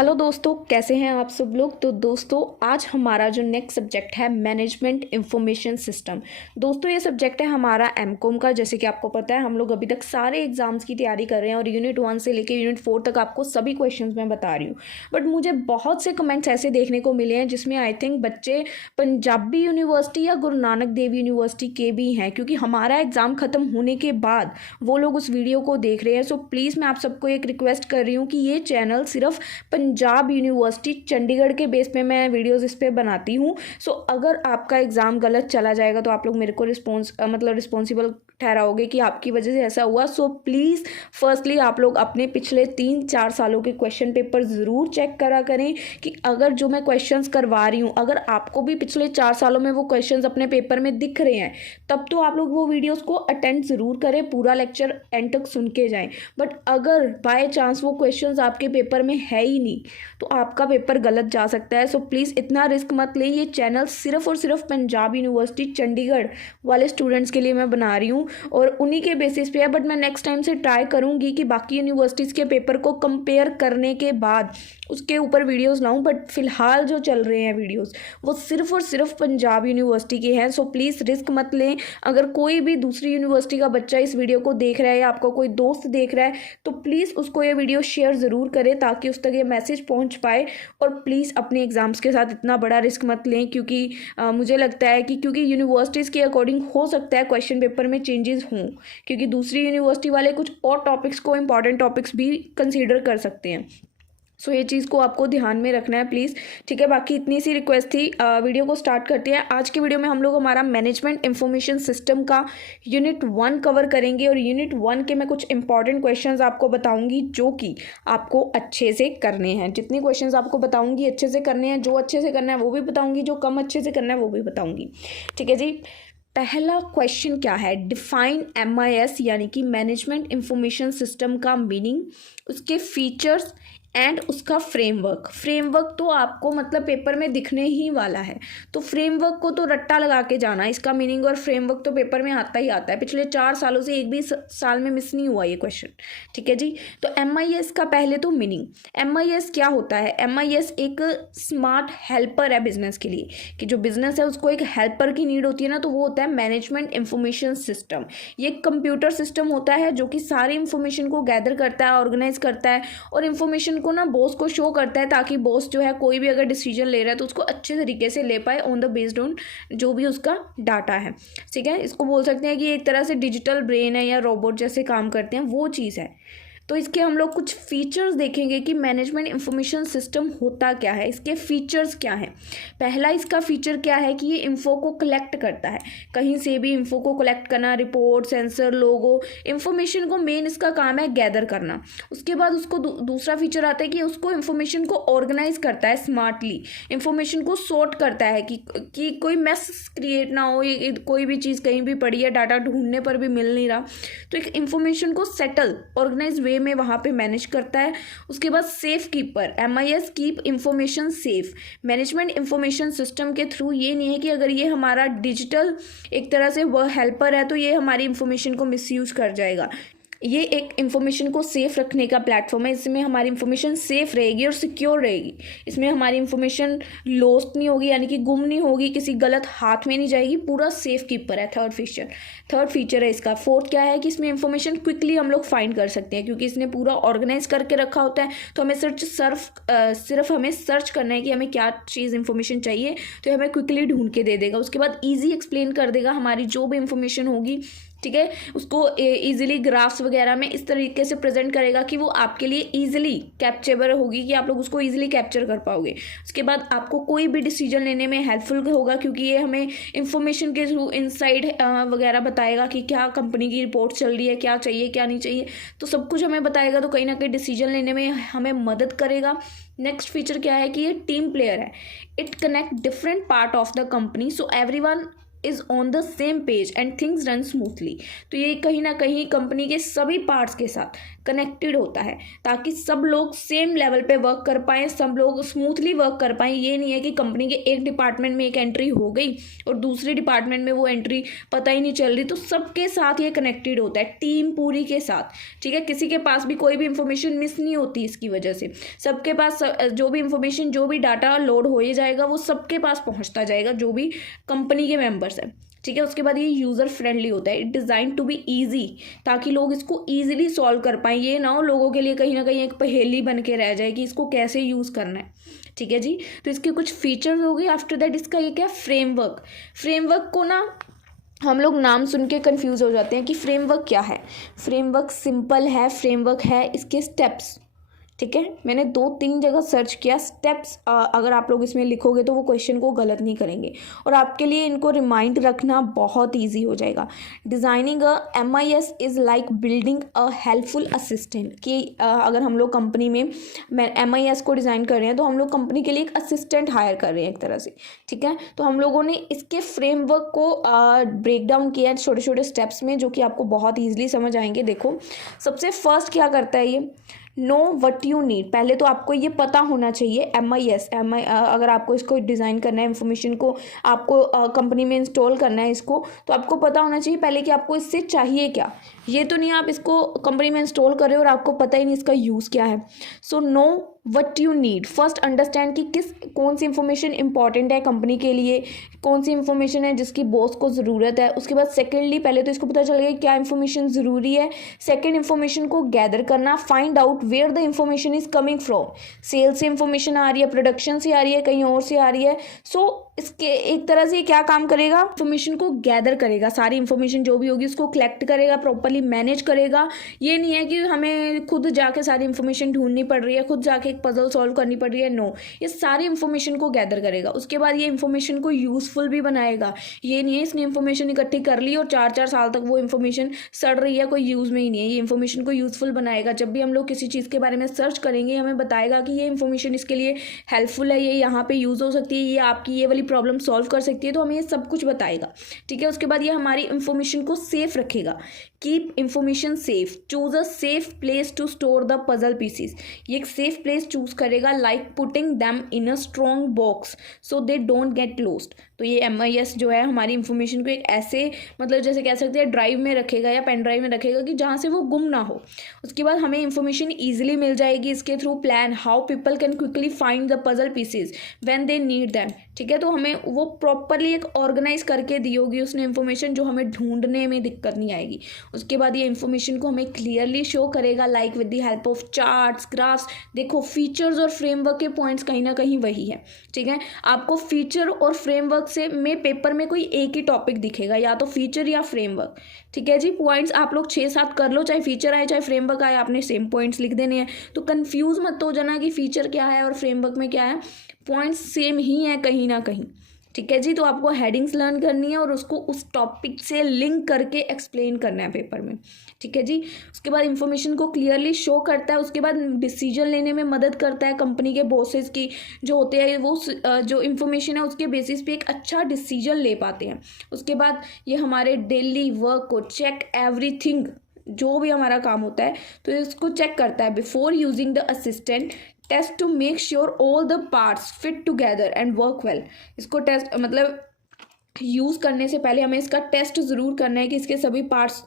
Hello दोस्तों, कैसे हैं आप सब लोग। तो दोस्तों आज हमारा जो नेक्स्ट सब्जेक्ट है मैनेजमेंट इंफॉर्मेशन सिस्टम। दोस्तों ये सब्जेक्ट है हमारा एमकॉम का। जैसे कि आपको पता है हम लोग अभी तक सारे एग्जाम्स की तैयारी कर रहे हैं और यूनिट 1 से लेकर यूनिट 4 तक आपको सभी क्वेश्चंस मैं बता रही हूँ। बट मुझे बहुत से कमेंट्स ऐसे देखने को मिले हैं जिसमें आई थिंक बच्चे पंजाबी यूनिवर्सिटी या गुरु नानक देव यूनिवर्सिटी के भी हैं, क्योंकि हमारा एग्ज़ाम ख़त्म होने के बाद वो लोग उस वीडियो को देख रहे हैं। सो प्लीज़ मैं आप सबको एक रिक्वेस्ट कर रही हूँ कि ये चैनल सिर्फ पंजाब यूनिवर्सिटी चंडीगढ़ के बेस पे मैं वीडियोस इस पे बनाती हूँ। सो अगर आपका एग्ज़ाम गलत चला जाएगा तो आप लोग मेरे को रिस्पॉन्सिबल ठहराओगे कि आपकी वजह से ऐसा हुआ। सो प्लीज़ फर्स्टली आप लोग अपने पिछले 3-4 सालों के क्वेश्चन पेपर ज़रूर चेक करा करें कि अगर जो मैं क्वेश्चंस करवा रही हूँ अगर आपको भी पिछले 4 सालों में वो क्वेश्चंस अपने पेपर में दिख रहे हैं तब तो आप लोग वो वीडियोज़ को अटेंड ज़रूर करें, पूरा लेक्चर एंड तक सुन के जाएँ। बट अगर बाय चांस वो क्वेश्चंस आपके पेपर में है ही नहीं तो आपका पेपर गलत जा सकता है। सो प्लीज़ इतना रिस्क मत लें। ये चैनल सिर्फ और सिर्फ पंजाब यूनिवर्सिटी चंडीगढ़ वाले स्टूडेंट्स के लिए मैं बना रही हूँ और उन्हीं के बेसिस पे है। बट मैं नेक्स्ट टाइम से ट्राई करूँगी कि बाकी यूनिवर्सिटीज़ के पेपर को कंपेयर करने के बाद उसके ऊपर वीडियोज़ लाऊँ। बट फिलहाल जो चल रहे हैं वीडियोज़ वो सिर्फ और सिर्फ पंजाब यूनिवर्सिटी के हैं। सो प्लीज़ रिस्क मत लें। अगर कोई भी दूसरी यूनिवर्सिटी का बच्चा इस वीडियो को देख रहा है या आपका कोई दोस्त देख रहा है तो प्लीज़ उसको ये वीडियो शेयर ज़रूर करें ताकि उस तक ये मैसेज पहुंच पाए। और प्लीज़ अपने एग्ज़ाम्स के साथ इतना बड़ा रिस्क मत लें, क्योंकि मुझे लगता है कि क्योंकि यूनिवर्सिटीज़ के अकॉर्डिंग हो सकता है क्वेश्चन पेपर में चेंजेस हों, क्योंकि दूसरी यूनिवर्सिटी वाले कुछ और टॉपिक्स को इंपॉर्टेंट टॉपिक्स भी कंसीडर कर सकते हैं। सो ये चीज़ को आपको ध्यान में रखना है प्लीज़, ठीक है। बाकी इतनी सी रिक्वेस्ट थी। वीडियो को स्टार्ट करते हैं। आज की वीडियो में हम लोग हमारा मैनेजमेंट इंफॉर्मेशन सिस्टम का यूनिट 1 कवर करेंगे और यूनिट 1 के मैं कुछ इंपॉर्टेंट क्वेश्चंस आपको बताऊंगी जो कि आपको अच्छे से करने हैं। जितने क्वेश्चंस आपको बताऊंगी अच्छे से करने हैं, जो अच्छे से करना है वो भी बताऊँगी, जो कम अच्छे से करना है वो भी बताऊँगी, ठीक है जी। पहला क्वेश्चन क्या है, डिफाइन MIS यानी कि मैनेजमेंट इंफॉर्मेशन सिस्टम का मीनिंग, उसके फीचर्स एंड उसका फ्रेमवर्क तो आपको मतलब पेपर में दिखने ही वाला है। तो फ्रेमवर्क को तो रट्टा लगा के जाना, इसका मीनिंग और फ्रेमवर्क तो पेपर में आता ही आता है। पिछले 4 सालों से एक भी साल में मिस नहीं हुआ ये क्वेश्चन, ठीक है जी। तो MIS का पहले तो मीनिंग, MIS क्या होता है। MIS एक स्मार्ट हेल्पर है बिजनेस के लिए, कि जो बिजनेस है उसको एक हेल्पर की नीड होती है ना, तो वो होता है मैनेजमेंट इंफॉर्मेशन सिस्टम। ये एक कंप्यूटर सिस्टम होता है जो कि सारी इंफॉर्मेशन को गैदर करता है, ऑर्गेनाइज करता है और इंफॉर्मेशन को ना बॉस को शो करता है ताकि बॉस जो है कोई भी अगर डिसीजन ले रहा है तो उसको अच्छे तरीके से ले पाए ऑन द बेस्ड ऑन जो भी उसका डाटा है, ठीक है। इसको बोल सकते हैं कि एक तरह से डिजिटल ब्रेन है या रोबोट जैसे काम करते हैं, वो चीज़ है। तो इसके हम लोग कुछ फीचर्स देखेंगे कि मैनेजमेंट इंफॉर्मेशन सिस्टम होता क्या है, इसके फीचर्स क्या हैं। पहला इसका फीचर क्या है कि ये इन्फो को कलेक्ट करता है, कहीं से भी इन्फो को कलेक्ट करना, रिपोर्ट, सेंसर, लोगो, इन्फॉर्मेशन को मेन इसका काम है गैदर करना। उसके बाद उसको दूसरा फीचर आता है कि उसको इन्फॉर्मेशन को ऑर्गेनाइज करता है स्मार्टली, इन्फॉर्मेशन को सॉर्ट करता है कि कोई मेस क्रिएट ना हो, ये कोई भी चीज़ कहीं भी पड़ी है, डाटा ढूंढने पर भी मिल नहीं रहा, तो एक इन्फॉर्मेशन को सेटल ऑर्गेनाइज वे में वहाँ पे मैनेज करता है। उसके बाद safe keeper, MIS keep information safe. Management information system के थ्रू ये नहीं है कि अगर ये हमारा डिजिटल एक तरह से वह हेल्पर है तो ये हमारी इंफॉर्मेशन को मिसयूज कर जाएगा। ये एक इन्फॉर्मेशन को सेफ रखने का प्लेटफॉर्म है। इसमें हमारी इन्फॉर्मेशन सेफ रहेगी और सिक्योर रहेगी। इसमें हमारी इन्फॉर्मेशन लॉस्ट नहीं होगी, यानी कि गुम नहीं होगी, किसी गलत हाथ में नहीं जाएगी। पूरा सेफ कीपर है। थर्ड फीचर है इसका। फोर्थ क्या है कि इसमें इन्फॉर्मेशन क्विकली हम लोग फाइंड कर सकते हैं, क्योंकि इसने पूरा ऑर्गेनाइज करके रखा होता है। तो हमें सिर्फ हमें सर्च करना है कि हमें क्या चीज़ इन्फॉर्मेशन चाहिए, तो हमें क्विकली ढूंढ के दे देगा। उसके बाद ईजी एक्सप्लेन कर देगा हमारी जो भी इन्फॉर्मेशन होगी, ठीक है। उसको इजीली ग्राफ्स वगैरह में इस तरीके से प्रेजेंट करेगा कि वो आपके लिए इजीली कैप्चरेबल होगी, कि आप लोग उसको इजीली कैप्चर कर पाओगे। उसके बाद आपको कोई भी डिसीजन लेने में हेल्पफुल होगा, क्योंकि ये हमें इंफॉर्मेशन के थ्रू इनसाइड वगैरह बताएगा कि क्या कंपनी की रिपोर्ट चल रही है, क्या चाहिए क्या नहीं चाहिए, तो सब कुछ हमें बताएगा। तो कहीं ना कहीं डिसीजन लेने में हमें मदद करेगा। नेक्स्ट फीचर क्या है कि ये टीम प्लेयर है। It connect different part of the company, so everyone is on the same page and things run smoothly. तो ये कहीं ना कहीं कंपनी के सभी पार्ट्स के साथ कनेक्टेड होता है ताकि सब लोग सेम लेवल पे वर्क कर पाएँ, सब लोग स्मूथली वर्क कर पाएँ। ये नहीं है कि कंपनी के एक डिपार्टमेंट में एक एंट्री हो गई और दूसरे डिपार्टमेंट में वो एंट्री पता ही नहीं चल रही। तो सबके साथ ये कनेक्टेड होता है, टीम पूरी के साथ, ठीक है। किसी के पास भी कोई भी इंफॉर्मेशन मिस नहीं होती इसकी वजह से। सबके पास जो भी इंफॉर्मेशन, जो भी डाटा लोड हो ही जाएगा वो सबके पास पहुंचता जाएगा, जो भी कंपनी के मेंबर्स हैं, ठीक है। उसके बाद ये यूज़र फ्रेंडली होता है, डिज़ाइन टू बी ईजी, ताकि लोग इसको ईजिली सॉल्व कर पाएँ। ये ना हो लोगों के लिए कहीं ना कहीं एक पहेली बन के रह जाए कि इसको कैसे यूज़ करना है, ठीक है जी। तो इसके कुछ फीचर्स हो गए। आफ्टर दैट इसका ये क्या, फ्रेमवर्क। फ्रेमवर्क को ना हम लोग नाम सुन के कन्फ्यूज़ हो जाते हैं कि फ्रेमवर्क क्या है। फ्रेमवर्क सिंपल है, फ्रेमवर्क है इसके स्टेप्स, ठीक है। मैंने 2-3 जगह सर्च किया स्टेप्स, अगर आप लोग इसमें लिखोगे तो वो क्वेश्चन को गलत नहीं करेंगे और आपके लिए इनको रिमाइंड रखना बहुत इजी हो जाएगा। Designing a MIS is like building a helpful assistant, कि अगर हम लोग कंपनी में MIS को डिज़ाइन कर रहे हैं तो हम लोग कंपनी के लिए एक असिस्टेंट हायर कर रहे हैं एक तरह से, ठीक है। तो हम लोगों ने इसके फ्रेमवर्क को ब्रेक डाउन किया छोटे छोटे स्टेप्स में, जो कि आपको बहुत ईजिली समझ आएंगे। देखो, सबसे फर्स्ट क्या करता है ये, नो वट यू नीड। पहले तो आपको ये पता होना चाहिए MIS अगर आपको इसको डिज़ाइन करना है, इंफॉर्मेशन को आपको कंपनी में इंस्टॉल करना है इसको, तो आपको पता होना चाहिए पहले कि आपको इससे चाहिए क्या। ये तो नहीं आप इसको कंपनी में इंस्टॉल कर रहे हो और आपको पता ही नहीं इसका यूज़ क्या है। So know what you need, first understand कि कौन सी इंफॉर्मेशन इंपॉर्टेंट है कंपनी के लिए, कौन सी इंफॉर्मेशन है जिसकी बॉस को ज़रूरत है। उसके बाद सेकेंडली पहले तो इसको पता चल गया क्या इंफॉर्मेशन ज़रूरी है। सेकेंड, इंफॉर्मेशन को गैदर करना, find out where the information is coming from. Sale से इंफॉर्मेशन आ रही है, प्रोडक्शन से आ रही है, कहीं और से आ रही है। सो इसके एक तरह से क्या काम करेगा, इंफॉर्मेशन को गैदर करेगा, सारी इंफॉर्मेशन जो भी होगी उसको कलेक्ट करेगा, प्रॉपर्ली मैनेज करेगा। ये नहीं है कि हमें खुद जाके सारी इंफॉर्मेशन ढूंढनी पड़ रही है, खुद जाके एक पजल सॉल्व करनी पड़ रही है, नो, ये सारी इंफॉर्मेशन को गैदर करेगा। उसके बाद ये इंफॉर्मेशन को यूजफुल भी बनाएगा। ये नहीं है इसने इंफॉर्मेशन इकट्ठी कर ली और 4-4 साल तक वो इंफॉर्मेशन सड़ रही है, कोई यूज़ में ही नहीं है। ये इंफॉर्मेशन को यूजफुल बनाएगा। जब भी हम लोग किसी चीज़ के बारे में सर्च करेंगे हमें बताएगा कि ये इंफॉर्मेशन इसके लिए हेल्पफुल है, ये यहाँ पे यूज़ हो सकती है, ये आपकी ये वाली प्रॉब्लम सॉल्व कर सकती है, तो हमें ये सब कुछ बताएगा, ठीक है। उसके बाद ये हमारी इंफॉर्मेशन को सेफ रखेगा। Keep information safe, choose a safe place to store the puzzle pieces. ये एक सेफ प्लेस चूज करेगा, like putting them in a strong box so they don't get lost. तो ये MIS जो है हमारी इंफॉर्मेशन को एक ऐसे, मतलब जैसे कह सकते हैं ड्राइव में रखेगा या पेन ड्राइव में रखेगा कि जहाँ से वो गुम ना हो। उसके बाद हमें इंफॉर्मेशन ईजिली मिल जाएगी इसके through. Plan how people can quickly find the puzzle pieces when they need them, ठीक है। तो हमें वो प्रॉपरली एक ऑर्गेनाइज करके दी होगी उसने इंफॉर्मेशन, जो हमें ढूंढने में दिक्कत नहीं आएगी। उसके बाद ये इंफॉर्मेशन को हमें क्लियरली शो करेगा, like with the help of charts, graphs. देखो, फीचर्स और फ्रेमवर्क के पॉइंट्स कहीं ना कहीं वही है, ठीक है। आपको फीचर और फ्रेमवर्क से में पेपर में कोई एक ही टॉपिक दिखेगा, या तो फीचर या फ्रेमवर्क, ठीक है जी। पॉइंट्स आप लोग 6-7 कर लो, चाहे फीचर आए चाहे फ्रेमवर्क आए, आपने सेम पॉइंट्स लिख देने हैं। तो कंफ्यूज मत हो जाना कि फीचर क्या है और फ्रेमवर्क में क्या है, पॉइंट्स सेम ही है कहीं ना कहीं, ठीक है जी। तो आपको हेडिंग्स लर्न करनी है और उसको उस टॉपिक से लिंक करके एक्सप्लेन करना है पेपर में, ठीक है जी। उसके बाद इंफॉर्मेशन को क्लियरली शो करता है। उसके बाद डिसीजन लेने में मदद करता है। कंपनी के बॉसेस की जो होते हैं वो जो इंफॉर्मेशन है उसके बेसिस पे एक अच्छा डिसीजन ले पाते हैं। उसके बाद ये हमारे डेली वर्क को चेक, एवरीथिंग जो भी हमारा काम होता है तो इसको चेक करता है। Before using the assistant test to make sure all the parts fit together and work well. इसको टेस्ट मतलब यूज़ करने से पहले हमें इसका टेस्ट ज़रूर करना है कि इसके सभी पार्ट्स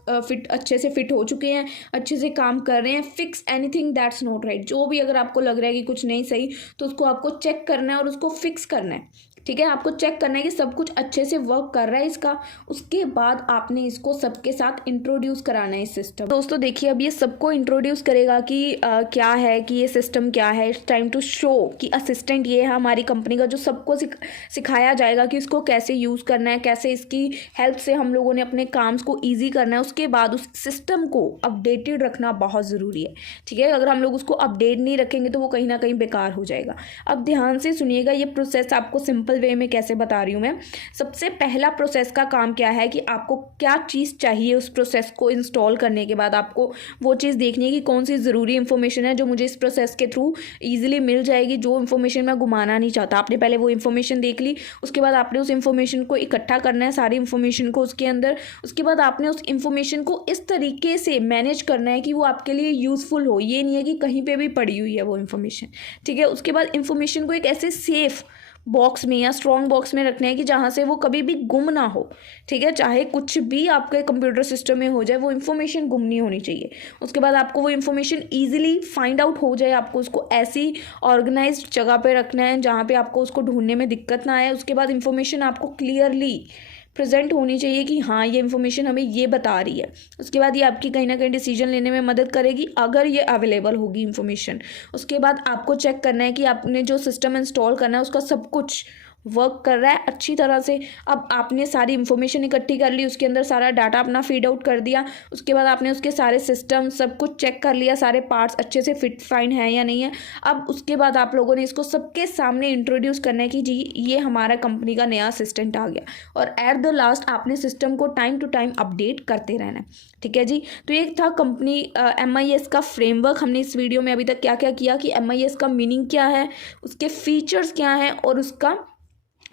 अच्छे से फिट हो चुके हैं, अच्छे से काम कर रहे हैं। Fix anything that's not right, जो भी अगर आपको लग रहा है कि कुछ नहीं सही तो उसको आपको चेक करना है और उसको फिक्स करना है, ठीक है। आपको चेक करना है कि सब कुछ अच्छे से वर्क कर रहा है इसका। उसके बाद आपने इसको सबके साथ इंट्रोड्यूस कराना है इस सिस्टम। दोस्तों देखिए, अब ये सबको इंट्रोड्यूस करेगा कि क्या है, कि ये सिस्टम क्या है। इट्स टाइम टू शो कि असिस्टेंट ये है हमारी कंपनी का, जो सबको सिखाया जाएगा कि इसको कैसे यूज़ करना है, कैसे इसकी हेल्प से हम लोगों ने अपने काम्स को ईजी करना है। उसके बाद उस सिस्टम को अपडेटेड रखना बहुत ज़रूरी है, ठीक है। अगर हम लोग उसको अपडेट नहीं रखेंगे तो वो कहीं ना कहीं बेकार हो जाएगा। अब ध्यान से सुनिएगा, ये प्रोसेस आपको सिंपल वे में कैसे बता रही हूँ मैं। सबसे पहला प्रोसेस का काम क्या है कि आपको क्या चीज़ चाहिए। उस प्रोसेस को इंस्टॉल करने के बाद आपको वो चीज़ देखनी है कि कौन सी ज़रूरी इंफॉर्मेशन है जो मुझे इस प्रोसेस के थ्रू ईजिली मिल जाएगी, जो इंफॉर्मेशन मैं घुमाना नहीं चाहता। आपने पहले वो इंफॉर्मेशन देख ली, उसके बाद आपने उस इंफॉर्मेशन को इकट्ठा करना है सारी इन्फॉर्मेशन को उसके अंदर। उसके बाद आपने उस इन्फॉर्मेशन को इस तरीके से मैनेज करना है कि वो आपके लिए यूज़फुल हो, ये नहीं है कि कहीं पे भी पड़ी हुई है वो इन्फॉर्मेशन, ठीक है। उसके बाद इन्फॉर्मेशन को एक ऐसे सेफ बॉक्स में या स्ट्रॉन्ग बॉक्स में रखना है कि जहाँ से वो कभी भी गुम ना हो, ठीक है। चाहे कुछ भी आपके कंप्यूटर सिस्टम में हो जाए, वो इन्फॉर्मेशन गुम नहीं होनी चाहिए। उसके बाद आपको वो इन्फॉर्मेशन ईजिली फाइंड आउट हो जाए, आपको उसको ऐसी ऑर्गेनाइज्ड जगह पे रखना है जहाँ पे आपको उसको ढूंढने में दिक्कत ना आए। उसके बाद इन्फॉर्मेशन आपको क्लियरली प्रेजेंट होनी चाहिए कि हाँ ये इन्फॉर्मेशन हमें ये बता रही है। उसके बाद ये आपकी कहीं ना कहीं डिसीजन लेने में मदद करेगी अगर ये अवेलेबल होगी इन्फॉर्मेशन। उसके बाद आपको चेक करना है कि आपने जो सिस्टम इंस्टॉल करना है उसका सब कुछ वर्क कर रहा है अच्छी तरह से। अब आपने सारी इन्फॉर्मेशन इकट्ठी कर ली, उसके अंदर सारा डाटा अपना फीड आउट कर दिया। उसके बाद आपने उसके सारे सिस्टम सब कुछ चेक कर लिया, सारे पार्ट्स अच्छे से फिट फाइन है या नहीं है। अब उसके बाद आप लोगों ने इसको सबके सामने इंट्रोड्यूस करना है कि जी ये हमारा कंपनी का नया असिस्टेंट आ गया। और एट द लास्ट आपने सिस्टम को टाइम टू टाइम अपडेट करते रहना है, ठीक है जी। तो ये था कंपनी MIS का फ्रेमवर्क। हमने इस वीडियो में अभी तक क्या क्या किया कि MIS का मीनिंग क्या है, उसके फीचर्स क्या हैं और उसका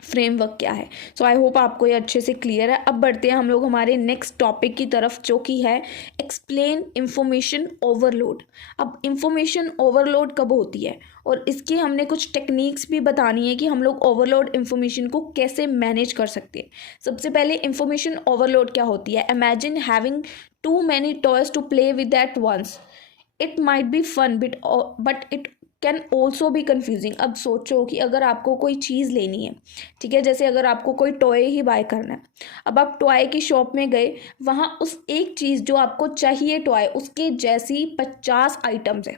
फ्रेमवर्क क्या है। सो आई होप आपको ये अच्छे से क्लियर है। अब बढ़ते हैं हम लोग हमारे नेक्स्ट टॉपिक की तरफ जो कि है एक्सप्लेन इंफॉर्मेशन ओवरलोड। अब इंफॉर्मेशन ओवरलोड कब होती है और इसके हमने कुछ टेक्निक्स भी बतानी है कि हम लोग ओवरलोड इंफॉर्मेशन को कैसे मैनेज कर सकते हैं। सबसे पहले इंफॉर्मेशन ओवरलोड क्या होती है। Imagine having too many toys to play with at once. It might be fun but it can also भी कन्फ्यूजिंग। अब सोचो कि अगर आपको कोई चीज़ लेनी है, ठीक है, जैसे अगर आपको कोई टॉय ही बाय करना है। अब आप टॉय की शॉप में गए, वहाँ उस एक चीज़ जो आपको चाहिए टॉय उसके जैसी 50 आइटम्स है।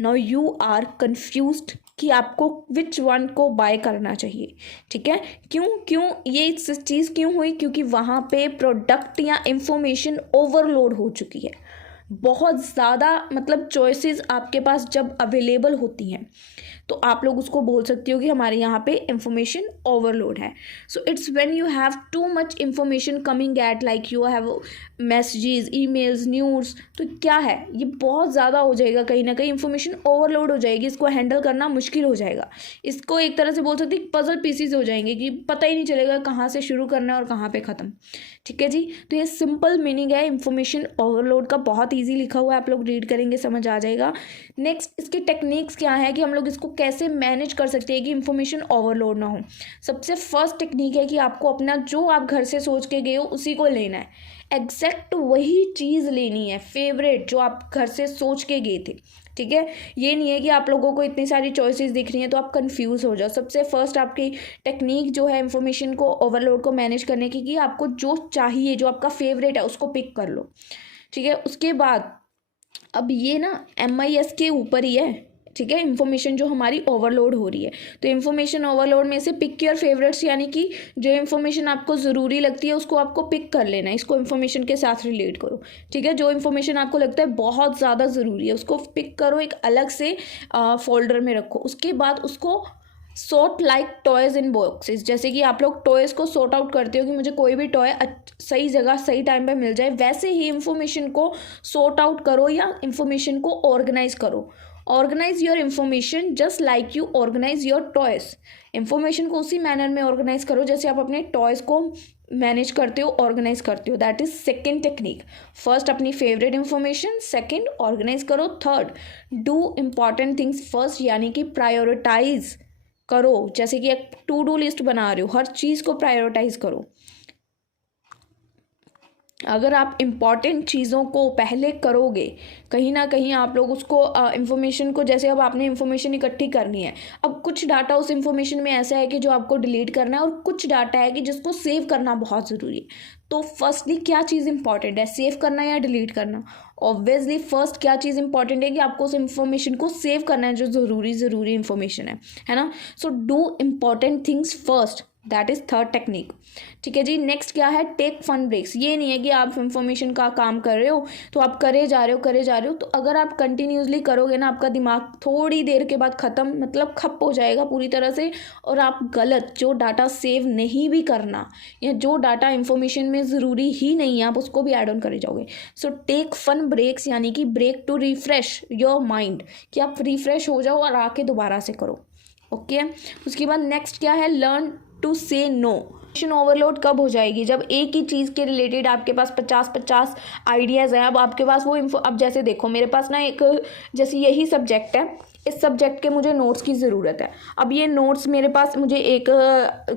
नाउ यू आर कन्फ्यूज्ड कि आपको विच वन को बाय करना चाहिए, ठीक है। क्यों ये चीज़ क्यों हुई, क्योंकि वहाँ पे प्रोडक्ट या इंफॉर्मेशन ओवरलोड हो चुकी है। बहुत ज़्यादा मतलब चॉइसेस आपके पास जब अवेलेबल होती हैं तो आप लोग उसको बोल सकते हो कि हमारे यहाँ पे इंफॉर्मेशन ओवरलोड है। So it's when you have too much information coming at like you have messages, emails, news. तो क्या है, ये बहुत ज़्यादा हो जाएगा, कहीं ना कहीं इंफॉर्मेशन ओवरलोड हो जाएगी, इसको हैंडल करना मुश्किल हो जाएगा। इसको एक तरह से बोल सकते हैं पजल पीसीज हो जाएंगे कि पता ही नहीं चलेगा कहाँ से शुरू करना है और कहाँ पे ख़त्म, ठीक है जी। तो ये सिंपल मीनिंग है इंफॉर्मेशन ओवरलोड का, बहुत ईजी लिखा हुआ है, आप लोग रीड करेंगे समझ आ जाएगा। नेक्स्ट इसकी टेक्निक्स क्या है कि हम लोग इसको कैसे मैनेज कर सकते हैं कि इंफॉर्मेशन ओवरलोड ना हो। सबसे फर्स्ट टेक्निक है कि आपको अपना जो आप घर से सोच के गए हो उसी को लेना है, एग्जैक्ट वही चीज़ लेनी है, फेवरेट जो आप घर से सोच के गए थे, ठीक है। ये नहीं है कि आप लोगों को इतनी सारी चॉइसेस दिख रही हैं तो आप कंफ्यूज हो जाओ। सबसे फर्स्ट आपकी टेक्निक जो है इंफॉर्मेशन को ओवरलोड को मैनेज करने की कि आपको जो चाहिए, जो आपका फेवरेट है उसको पिक कर लो, ठीक है। उसके बाद अब ये ना MIS के ऊपर ही है, ठीक है, इन्फॉर्मेशन जो हमारी ओवरलोड हो रही है। तो इन्फॉर्मेशन ओवरलोड में से पिक योर फेवरेट्स, यानी कि जो इन्फॉर्मेशन आपको ज़रूरी लगती है उसको आपको पिक कर लेना है, इसको इन्फॉर्मेशन के साथ रिलेट करो, ठीक है। जो इन्फॉर्मेशन आपको लगता है बहुत ज़्यादा ज़रूरी है उसको पिक करो, एक अलग से फोल्डर में रखो। उसके बाद उसको सॉर्ट लाइक टॉयज़ इन बॉक्सेस, जैसे कि आप लोग टॉयज़ को सॉर्ट आउट करते हो कि मुझे कोई भी टॉय सही जगह सही टाइम पे मिल जाए, वैसे ही इंफॉर्मेशन को सॉर्ट आउट करो या इंफॉर्मेशन को ऑर्गेनाइज करो। Organise your information just like you organise your toys. Information को उसी मैनर में ऑर्गेनाइज करो जैसे आप अपने टॉयज़ को मैनेज करते हो, ऑर्गेनाइज करते हो। That is second technique. First अपनी फेवरेट इंफॉर्मेशन, सेकेंड ऑर्गेनाइज करो, third do important things first, यानी कि प्रायोरिटाइज करो। जैसे कि एक टू डू लिस्ट बना रहे हो, हर चीज़ को प्रायोरिटाइज करो। अगर आप इम्पॉर्टेंट चीज़ों को पहले करोगे, कहीं ना कहीं आप लोग उसको इन्फॉर्मेशन को, जैसे अब आपने इन्फॉर्मेशन इकट्ठी करनी है, अब कुछ डाटा उस इन्फॉर्मेशन में ऐसा है कि जो आपको डिलीट करना है और कुछ डाटा है कि जिसको सेव करना बहुत ज़रूरी है। तो फर्स्टली क्या चीज़ इंपॉर्टेंट है, सेव करना या डिलीट करना। ऑब्वियसली फर्स्ट क्या चीज़ इंपॉर्टेंट है कि आपको उस इन्फॉर्मेशन को सेव करना है जो ज़रूरी इन्फॉर्मेशन है ना। So do important things first, that is third technique, ठीक है जी। नेक्स्ट क्या है, टेक फन ब्रेक्स। ये नहीं है कि आप इंफॉर्मेशन का काम कर रहे हो तो आप करे जा रहे हो। तो अगर आप कंटिन्यूसली करोगे ना, आपका दिमाग थोड़ी देर के बाद ख़त्म, मतलब खप हो जाएगा पूरी तरह से, और आप गलत जो डाटा सेव नहीं भी करना या जो डाटा इंफॉर्मेशन में ज़रूरी ही नहीं है आप उसको भी ऐड ऑन करे जाओगे। सो टेक फन ब्रेक्स, यानी कि break to refresh your mind, कि आप रिफ्रेश हो जाओ और आके दोबारा से करो, ओके। उसके बाद नेक्स्ट क्या है, लर्न टू से नो। ओवरलोड कब हो जाएगी? जब एक ही चीज़ के रिलेटेड आपके पास 50-50 आइडियाज़ हैं। अब आपके पास वो अब जैसे देखो मेरे पास ना एक जैसे यही सब्जेक्ट है, इस सब्जेक्ट के मुझे नोट्स की ज़रूरत है। अब ये नोट्स मेरे पास मुझे एक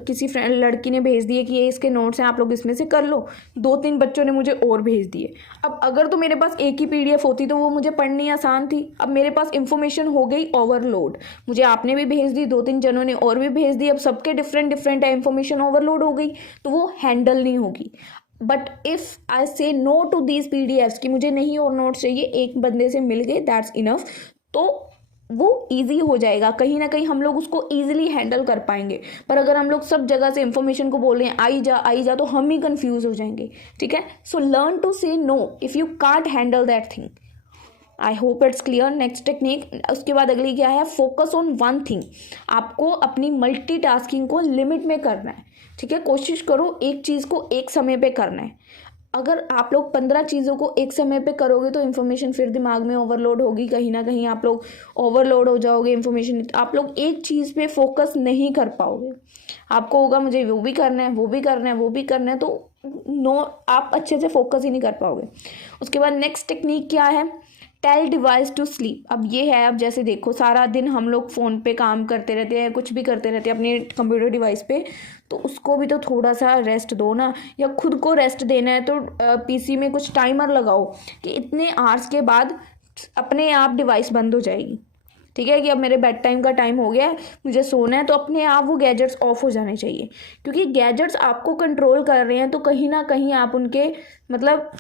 किसी फ्रेंड लड़की ने भेज दिए कि ये इसके नोट्स हैं, आप लोग इसमें से कर लो। 2-3 बच्चों ने मुझे और भेज दिए। अब अगर तो मेरे पास एक ही पीडीएफ होती तो वो मुझे पढ़नी आसान थी। अब मेरे पास इंफॉर्मेशन हो गई ओवरलोड, मुझे आपने भी भेज दी, 2-3 जनों ने और भी भेज दी। अब सबके डिफरेंट है, इंफॉर्मेशन ओवरलोड हो गई तो वो हैंडल नहीं होगी। बट इफ़ आई से नो टू दीज पीडीएफ्स कि मुझे नहीं और नोट्स चाहिए, एक बंदे से मिल गए, दैट्स इनफ, तो वो ईजी हो जाएगा। कहीं ना कहीं हम लोग उसको ईजिली हैंडल कर पाएंगे। पर अगर हम लोग सब जगह से इंफॉर्मेशन को बोल रहे हैं आई जा तो हम ही कंफ्यूज हो जाएंगे। ठीक है, सो लर्न टू से know if you can't handle that thing. I hope it's clear. Next technique, उसके बाद अगली क्या है, फोकस ऑन वन थिंग। आपको अपनी मल्टीटास्किंग को लिमिट में करना है। ठीक है, कोशिश करो एक चीज़ को एक समय पे करना है। अगर आप लोग 15 चीज़ों को एक समय पे करोगे तो इन्फॉर्मेशन फिर दिमाग में ओवरलोड होगी, कहीं ना कहीं आप लोग ओवरलोड हो जाओगे इन्फॉर्मेशन। आप लोग एक चीज़ पे फोकस नहीं कर पाओगे। आपको होगा मुझे वो भी करना है, वो भी करना है, वो भी करना है, तो नो, आप अच्छे से फोकस ही नहीं कर पाओगे। उसके बाद नेक्स्ट टेक्निक क्या है, टेल डिवाइस टू स्लीप। अब ये है, अब जैसे देखो सारा दिन हम लोग फ़ोन पे काम करते रहते हैं, कुछ भी करते रहते हैं अपने कंप्यूटर डिवाइस पे, तो उसको भी तो थोड़ा सा रेस्ट दो ना, या खुद को रेस्ट देना है तो पीसी में कुछ टाइमर लगाओ कि इतने आवर्स के बाद अपने आप डिवाइस बंद हो जाएगी। ठीक है, कि अब मेरे बेड टाइम का टाइम हो गया है, मुझे सोना है, तो अपने आप वो गैजेट्स ऑफ हो जाने चाहिए। क्योंकि गैजेट्स आपको कंट्रोल कर रहे हैं तो कहीं ना कहीं आप उनके मतलब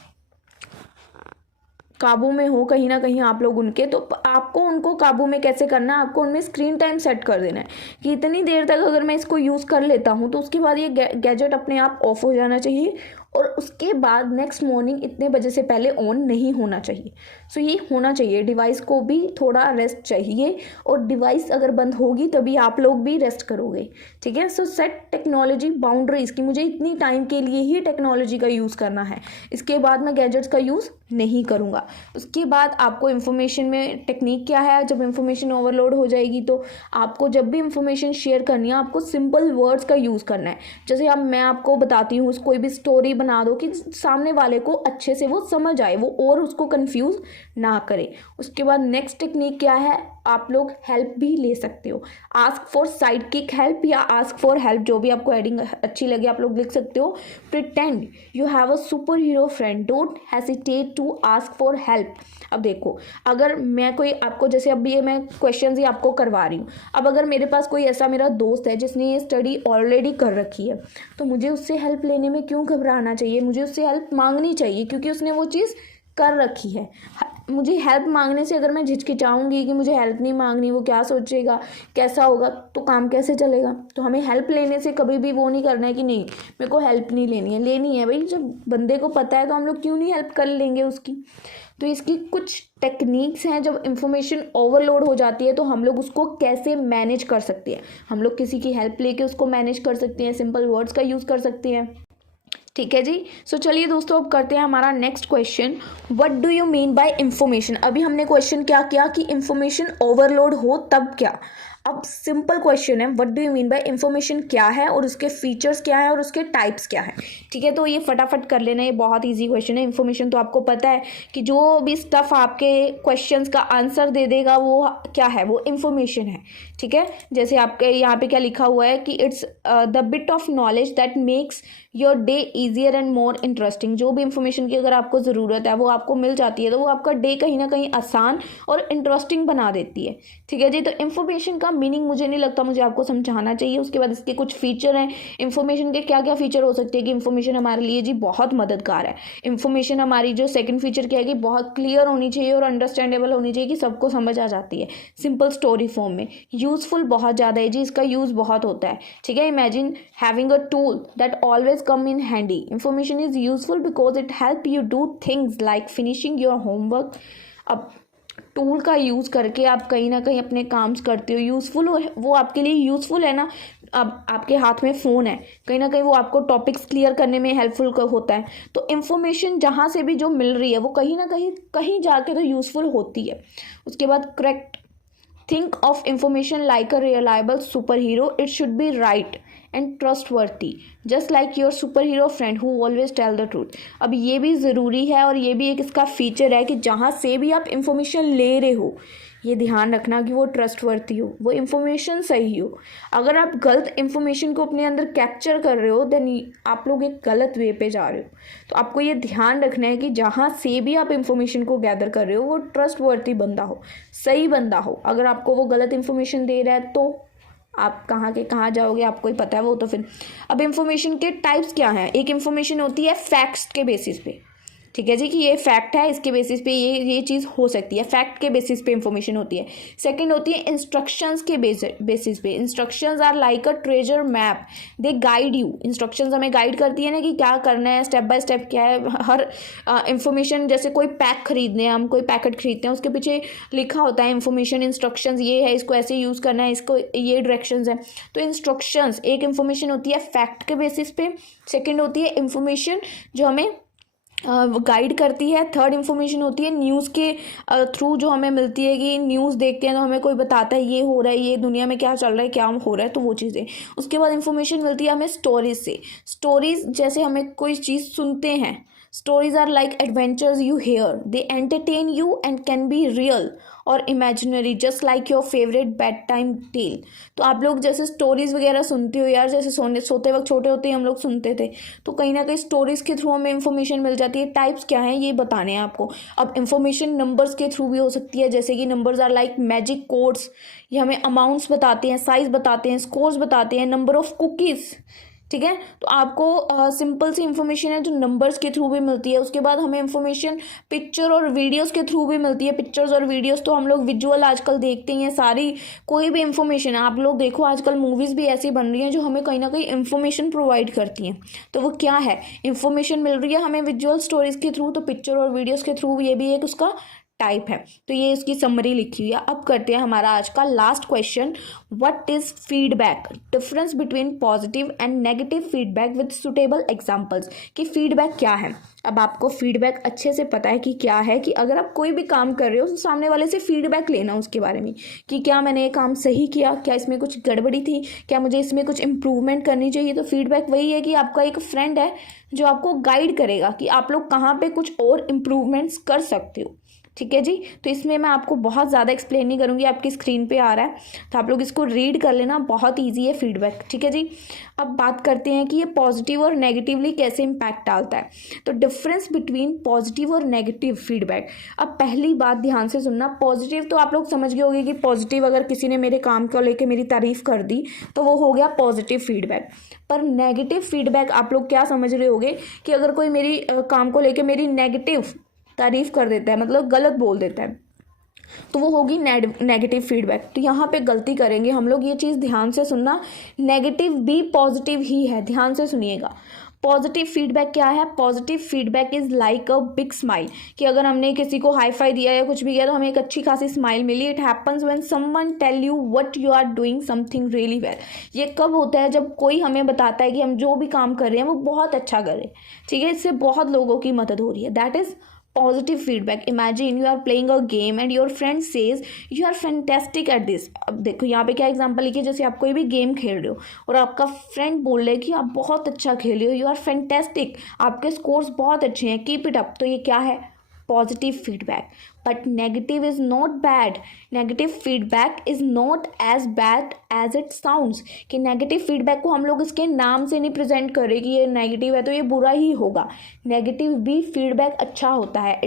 काबू में हो, कहीं ना कहीं आप लोग उनके, तो आपको उनको काबू में कैसे करना है, आपको उनमें स्क्रीन टाइम सेट कर देना है कि इतनी देर तक अगर मैं इसको यूज़ कर लेता हूँ तो उसके बाद ये गैजेट अपने आप ऑफ हो जाना चाहिए, और उसके बाद नेक्स्ट मॉर्निंग इतने बजे से पहले ऑन नहीं होना चाहिए। सो ये होना चाहिए, डिवाइस को भी थोड़ा रेस्ट चाहिए, और डिवाइस अगर बंद होगी तभी आप लोग भी रेस्ट करोगे। ठीक है, सो सेट टेक्नोलॉजी बाउंड्रीज कि मुझे इतनी टाइम के लिए ही टेक्नोलॉजी का यूज़ करना है, इसके बाद मैं गैजेट्स का यूज़ नहीं करूँगा। उसके बाद आपको इन्फॉर्मेशन में टेक्निक क्या है, जब इन्फॉर्मेशन ओवरलोड हो जाएगी तो आपको जब भी इन्फॉर्मेशन शेयर करनी है आपको सिंपल वर्ड्स का यूज़ करना है। जैसे अब मैं आपको बताती हूँ, कोई भी स्टोरी बना दो कि सामने वाले को अच्छे से वो समझ आए, वो और उसको कंफ्यूज ना करे। उसके बाद नेक्स्ट टेक्निक क्या है, आप लोग हेल्प भी ले सकते हो। Ask for side kick help या आस्क फॉर हेल्प, जो भी आपको एडिंग अच्छी लगे आप लोग लिख सकते हो। Pretend you have a super hero friend, don't hesitate to ask for help. अब देखो, अगर मैं कोई आपको, जैसे अब ये मैं क्वेश्चंस ही आपको करवा रही हूँ, अब अगर मेरे पास कोई ऐसा मेरा दोस्त है जिसने ये स्टडी ऑलरेडी कर रखी है, तो मुझे उससे हेल्प लेने में क्यों घबराना चाहिए, मुझे उससे हेल्प मांगनी चाहिए, क्योंकि उसने वो चीज़ कर रखी है। मुझे हेल्प मांगने से अगर मैं झिझकिचाऊंगी कि मुझे हेल्प नहीं मांगनी, वो क्या सोचेगा, कैसा होगा, तो काम कैसे चलेगा। तो हमें हेल्प लेने से कभी भी वो नहीं करना है कि नहीं मेरे को हेल्प नहीं लेनी है भाई। जब बंदे को पता है तो हम लोग क्यों नहीं हेल्प कर लेंगे उसकी। तो इसकी कुछ टेक्निक्स हैं, जब इंफॉर्मेशन ओवरलोड हो जाती है तो हम लोग उसको कैसे मैनेज कर सकते हैं। हम लोग किसी की हेल्प लेके उसको मैनेज कर सकते हैं, सिंपल वर्ड्स का यूज़ कर सकते हैं। ठीक है जी, सो चलिए दोस्तों अब करते हैं हमारा next question, what do you mean by information. अभी हमने क्वेश्चन क्या किया कि इंफॉर्मेशन ओवरलोड हो तब क्या। अब सिंपल क्वेश्चन है, what do you mean by information क्या है और उसके फीचर्स क्या है और उसके टाइप्स क्या है। ठीक है, तो ये फटाफट कर लेना, ये बहुत इजी क्वेश्चन है। इंफॉर्मेशन तो आपको पता है कि जो भी स्टफ आपके क्वेश्चंस का आंसर दे देगा वो क्या है, वो इंफॉर्मेशन है। ठीक है, जैसे आपके यहाँ पे क्या लिखा हुआ है कि it's the bit of knowledge that makes your day easier and more interesting. जो भी इंफॉर्मेशन की अगर आपको ज़रूरत है वो आपको मिल जाती है तो वो आपका डे कहीं ना कहीं आसान और इंटरेस्टिंग बना देती है। ठीक है जी, तो इंफॉर्मेशन का मीनिंग मुझे नहीं लगता मुझे आपको समझाना चाहिए। उसके बाद इसके कुछ फीचर हैं, इंफॉर्मेशन के क्या क्या फीचर हो सकते हैं कि इंफॉर्मेशन हमारे लिए जी बहुत मददगार है। इंफॉर्मेशन हमारी जो सेकंड फीचर क्या है कि बहुत क्लियर होनी चाहिए और अंडरस्टैंडेबल होनी चाहिए कि सबको समझ आ जाती है सिंपल स्टोरी फॉर्म में। यूजफुल बहुत ज़्यादा है जी, इसका यूज़ बहुत होता है। ठीक है, imagine having a tool that always come in handy. Information is useful because it help you do things like finishing your homework. अब टूल का यूज़ करके आप कहीं ना कहीं अपने काम करते हो, यूज़फुल हो, वो आपके लिए यूज़फुल है ना। अब आपके हाथ में फ़ोन है, कहीं ना कहीं वो आपको टॉपिक्स क्लियर करने में हेल्पफुल होता है। तो इन्फॉर्मेशन जहाँ से भी जो मिल रही है वो कहीं ना कहीं जाके तो यूज़फुल होती है। उसके बाद correct, think of information like a reliable superhero. It should be right and trustworthy just like your super hero friend who always tell the truth. अब ये भी ज़रूरी है और ये भी एक इसका फीचर है कि जहाँ से भी आप इंफॉर्मेशन ले रहे हो ये ध्यान रखना कि वो ट्रस्टवर्थी हो, वो इन्फॉर्मेशन सही हो। अगर आप गलत इन्फॉर्मेशन को अपने अंदर कैप्चर कर रहे हो देन आप लोग एक गलत वे पे जा रहे हो। तो आपको ये ध्यान रखना है कि जहाँ से भी आप इन्फॉर्मेशन को गैदर कर रहे हो वो ट्रस्टवर्थी बंदा हो, सही बंदा हो। अगर आपको वो गलत इन्फॉर्मेशन दे रहा है तो आप कहाँ के कहाँ जाओगे आपको ही पता है वो तो फिर। अब इन्फॉर्मेशन के टाइप्स क्या हैं? एक इन्फॉर्मेशन होती है फैक्ट्स के बेसिस पे, ठीक है जी, कि ये फैक्ट है, इसके बेसिस पे ये चीज़ हो सकती है, फैक्ट के बेसिस पे इंफॉर्मेशन होती है। सेकंड होती है इंस्ट्रक्शंस के बेसिस पे। Instructions are like a treasure map, they guide you. Instructions हमें गाइड करती है ना कि क्या करना है, स्टेप बाय स्टेप क्या है। हर इंफॉर्मेशन, जैसे कोई पैक खरीदने हैं, हम कोई पैकेट खरीदते हैं, उसके पीछे लिखा होता है इंफॉर्मेशन, इंस्ट्रक्शंस ये है, इसको ऐसे यूज़ करना है, इसको ये डायरेक्शंस है। तो इंस्ट्रक्शंस एक इंफॉर्मेशन होती है फैक्ट के बेसिस पे। सेकेंड होती है इंफॉर्मेशन जो हमें गाइड करती है। थर्ड इन्फॉर्मेशन होती है न्यूज़ के थ्रू जो हमें मिलती है, कि न्यूज़ देखते हैं तो हमें कोई बताता है ये हो रहा है, ये दुनिया में क्या चल रहा है, क्या हो रहा है, तो वो चीज़ें। उसके बाद इन्फॉर्मेशन मिलती है हमें स्टोरीज से। स्टोरीज जैसे हमें कोई चीज़ सुनते हैं, stories are like adventures you hear, they entertain you and can be real और imaginary just like your favourite bedtime tale. तो आप लोग जैसे स्टोरीज़ वगैरह सुनते हो यार, जैसे सोते वक्त छोटे होते ही हम लोग सुनते थे, तो कहीं ना कहीं स्टोरीज़ के थ्रू हमें इन्फॉर्मेशन मिल जाती है। टाइप्स क्या हैं ये बताने हैं आपको। अब इन्फॉर्मेशन नंबर्स के थ्रू भी हो सकती है, जैसे कि numbers are like magic codes, ये हमें अमाउंट्स बताते हैं, साइज बताते हैं, स्कोर्स बताते हैं, नंबर ऑफ कुकीज़, ठीक है। तो आपको सिंपल सी इंफॉर्मेशन है जो नंबर्स के थ्रू भी मिलती है। उसके बाद हमें इंफॉर्मेशन पिक्चर और वीडियोस के थ्रू भी मिलती है। पिक्चर्स और वीडियोस तो हम लोग विजुअल आजकल देखते ही हैं सारी, कोई भी इंफॉर्मेशन आप लोग देखो, आजकल मूवीज़ भी ऐसी बन रही हैं जो हमें कहीं ना कहीं इंफॉर्मेशन प्रोवाइड करती हैं। तो वो क्या है, इंफॉर्मेशन मिल रही है हमें विजुअल स्टोरीज के थ्रू, तो पिक्चर और वीडियोज़ के थ्रू ये भी एक उसका टाइप है। तो ये इसकी समरी लिखी हुई है। अब करते हैं हमारा आज का last question, what is feedback, difference between positive and negative feedback with suitable examples. कि फीडबैक क्या है। अब आपको फीडबैक अच्छे से पता है कि क्या है, कि अगर आप कोई भी काम कर रहे हो तो सामने वाले से फीडबैक लेना उसके बारे में, कि क्या मैंने ये काम सही किया, क्या इसमें कुछ गड़बड़ी थी, क्या मुझे इसमें कुछ इम्प्रूवमेंट करनी चाहिए। तो फीडबैक वही है कि आपका एक फ्रेंड है जो आपको गाइड करेगा कि आप लोग कहाँ पे कुछ और इम्प्रूवमेंट्स कर सकते हो, ठीक है जी। तो इसमें मैं आपको बहुत ज़्यादा एक्सप्लेन नहीं करूँगी, आपकी स्क्रीन पे आ रहा है तो आप लोग इसको रीड कर लेना, बहुत इजी है फीडबैक, ठीक है जी। अब बात करते हैं कि ये पॉजिटिव और नेगेटिवली कैसे इम्पैक्ट डालता है। तो डिफरेंस बिटवीन पॉजिटिव और नेगेटिव फीडबैक। अब पहली बात ध्यान से सुनना, पॉजिटिव तो आप लोग समझ गए होंगे कि पॉजिटिव, अगर किसी ने मेरे काम को लेकर मेरी तारीफ़ कर दी तो वो हो गया पॉजिटिव फीडबैक। पर नेगेटिव फीडबैक आप लोग क्या समझ रहे होंगे, कि अगर कोई मेरी काम को लेकर मेरी नेगेटिव तारीफ कर देता है, मतलब गलत बोल देता है, तो वो होगी नेगेटिव फीडबैक। तो यहाँ पे गलती करेंगे हम लोग, ये चीज़ ध्यान से सुनना, नेगेटिव भी पॉजिटिव ही है, ध्यान से सुनिएगा। पॉजिटिव फीडबैक क्या है, positive feedback is like a big smile, कि अगर हमने किसी को हाई फाई दिया या कुछ भी किया तो हमें एक अच्छी खासी स्माइल मिली। It happens when someone tell you what you are doing something really well. ये कब होता है, जब कोई हमें बताता है कि हम जो भी काम कर रहे हैं वो बहुत अच्छा कर रहे हैं, ठीक है, इससे बहुत लोगों की मदद हो रही है, that is positive feedback. Imagine you are playing a game and your friend says you are fantastic at this. अब देखो यहाँ पे क्या एग्जांपल लिखिए, जैसे आप कोई भी गेम खेल रहे हो और आपका फ्रेंड बोल रहे हैं कि आप बहुत अच्छा खेल रहे हो, यू आर फैंटेस्टिक, आपके स्कोर्स बहुत अच्छे हैं, कीप इट अप। तो ये क्या है, positive feedback. But negative is not bad, negative feedback is not as bad as it sounds. कि नेगेटिव फीडबैक को हम लोग इसके नाम से नहीं प्रेजेंट करें कि ये नेगेटिव है तो ये बुरा ही होगा। नेगेटिव भी फीडबैक अच्छा होता है।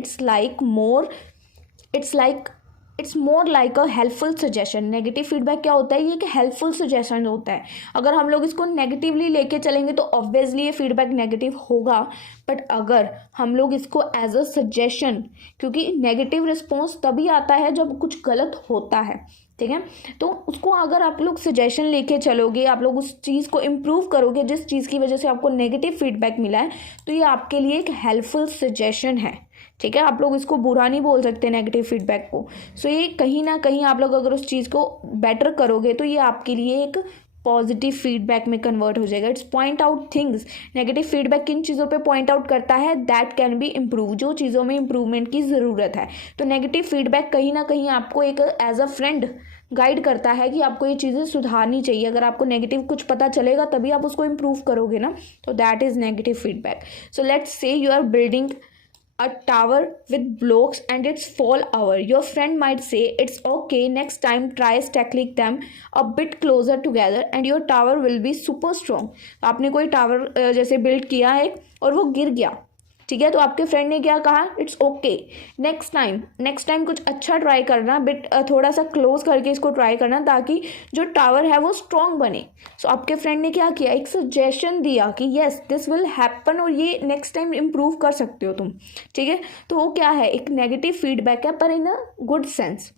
It's more like a helpful suggestion. Negative feedback क्या होता है, ये एक हेल्पफुल सजेशन होता है। अगर हम लोग इसको नेगेटिवली लेके चलेंगे तो ऑब्वियसली ये फीडबैक नेगेटिव होगा। बट अगर हम लोग इसको एज अ सजेशन, क्योंकि नेगेटिव रिस्पॉन्स तभी आता है जब कुछ गलत होता है, ठीक है, तो उसको अगर आप लोग सजेशन लेके चलोगे, आप लोग उस चीज़ को इम्प्रूव करोगे जिस चीज़ की वजह से आपको नेगेटिव फीडबैक मिला है, तो ये आपके लिए एक हेल्पफुल सजेशन है, ठीक है। आप लोग इसको बुरा नहीं बोल सकते नेगेटिव फीडबैक को। सो ये कहीं ना कहीं आप लोग अगर उस चीज़ को बेटर करोगे तो ये आपके लिए एक पॉजिटिव फीडबैक में कन्वर्ट हो जाएगा। It's point out things. Negative feedback किन चीज़ों पे पॉइंट आउट करता है, दैट कैन बी इम्प्रूव, जो चीज़ों में इम्प्रूवमेंट की ज़रूरत है। तो नेगेटिव फीडबैक कहीं ना कहीं आपको एक एज अ फ्रेंड गाइड करता है कि आपको ये चीज़ें सुधारनी चाहिए। अगर आपको नेगेटिव कुछ पता चलेगा तभी आप उसको इम्प्रूव करोगे ना, तो that is negative feedback. So let's say you are building a tower with blocks and it's fall over. Your friend might say it's okay, next time try stacking them a bit closer together and your tower will be super strong. आपने कोई tower जैसे build किया है और वो गिर गया, ठीक है, तो आपके फ्रेंड ने क्या कहा, इट्स ओके, नेक्स्ट टाइम कुछ अच्छा ट्राई करना, बिट थोड़ा सा क्लोज करके इसको ट्राई करना ताकि जो टावर है वो स्ट्रॉन्ग बने। सो आपके फ्रेंड ने क्या किया, एक सजेशन दिया कि येस दिस विल हैपन और ये नेक्स्ट टाइम इम्प्रूव कर सकते हो तुम, ठीक है। तो वो क्या है, एक नेगेटिव फीडबैक है पर इन अ गुड सेंस।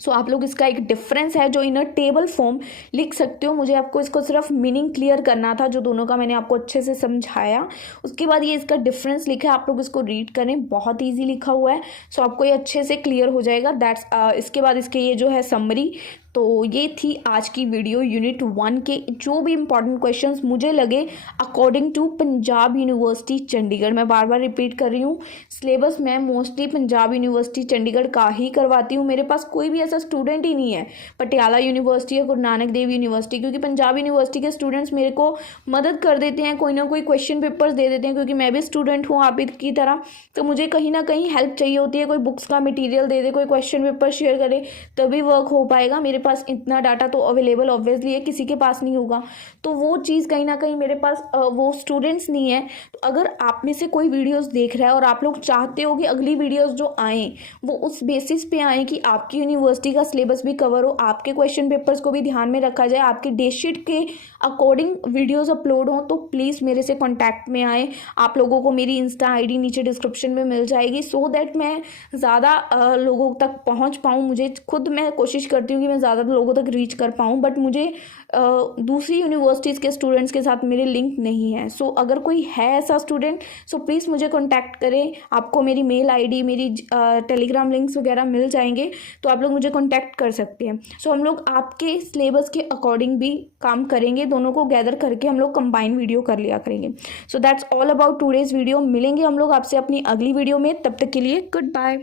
सो आप लोग इसका एक डिफरेंस है जो इन अ टेबल फॉर्म लिख सकते हो। मुझे आपको इसको सिर्फ मीनिंग क्लियर करना था, जो दोनों का मैंने आपको अच्छे से समझाया। उसके बाद ये इसका डिफरेंस लिखा है, आप लोग इसको रीड करें, बहुत ईजी लिखा हुआ है। सो आपको ये अच्छे से क्लियर हो जाएगा। दैट्स इसके बाद इसके ये जो है समरी। तो ये थी आज की वीडियो यूनिट 1 के जो भी इंपॉर्टेंट क्वेश्चंस मुझे लगे according to Punjab University Chandigarh. मैं बार बार रिपीट कर रही हूँ, सिलेबस मैं मोस्टली पंजाब यूनिवर्सिटी चंडीगढ़ का ही करवाती हूँ। मेरे पास कोई भी ऐसा स्टूडेंट ही नहीं है पटियाला यूनिवर्सिटी या गुरु नानक देव यूनिवर्सिटी, क्योंकि पंजाब यूनिवर्सिटी के स्टूडेंट्स मेरे को मदद कर देते हैं, कोई ना कोई क्वेश्चन पेपर्स दे देते हैं, क्योंकि मैं भी स्टूडेंट हूँ आप की तरह। तो मुझे कहीं ना कहीं हेल्प चाहिए होती है, कोई बुक्स का मटीरियल दे दे, कोई क्वेश्चन पेपर शेयर करे, तभी वर्क हो पाएगा। मेरे पास इतना डाटा तो अवेलेबल ऑब्वियसली है, किसी के पास नहीं होगा। तो वो चीज़ कहीं ना कहीं मेरे पास वो स्टूडेंट्स नहीं है। तो अगर आप में से कोई वीडियोस देख रहा है और आप लोग चाहते हो कि अगली वीडियोस जो आएँ वो उस बेसिस पे आएँ कि आपकी यूनिवर्सिटी का सिलेबस भी कवर हो, आपके क्वेश्चन पेपर्स को भी ध्यान में रखा जाए, आपके डे शीट के अकॉर्डिंग वीडियोज़ अपलोड हों, तो प्लीज़ मेरे से कॉन्टैक्ट में आए। आप लोगों को मेरी इंस्टा ID नीचे डिस्क्रिप्शन में मिल जाएगी, सो दैट मैं ज़्यादा लोगों तक पहुँच पाऊँ। मुझे खुद मैं कोशिश करती हूँ कि मैं ज़्यादा लोगों तक रीच कर पाऊँ, बट मुझे दूसरी यूनिवर्सिटीज़ के स्टूडेंट्स के साथ मेरे लिंक नहीं है। सो अगर कोई है ऐसा स्टूडेंट, सो प्लीज़ मुझे कॉन्टैक्ट करें। आपको मेरी मेल ID, मेरी टेलीग्राम लिंक्स वगैरह मिल जाएंगे, तो आप लोग मुझे कॉन्टैक्ट कर सकते हैं। सो हम लोग आपके सिलेबस के अकॉर्डिंग भी काम करेंगे, दोनों को गैदर करके हम लोग कंबाइन वीडियो कर लिया करेंगे। So that's all about today's video. मिलेंगे हम लोग आपसे अपनी अगली वीडियो में, तब तक के लिए गुड बाय।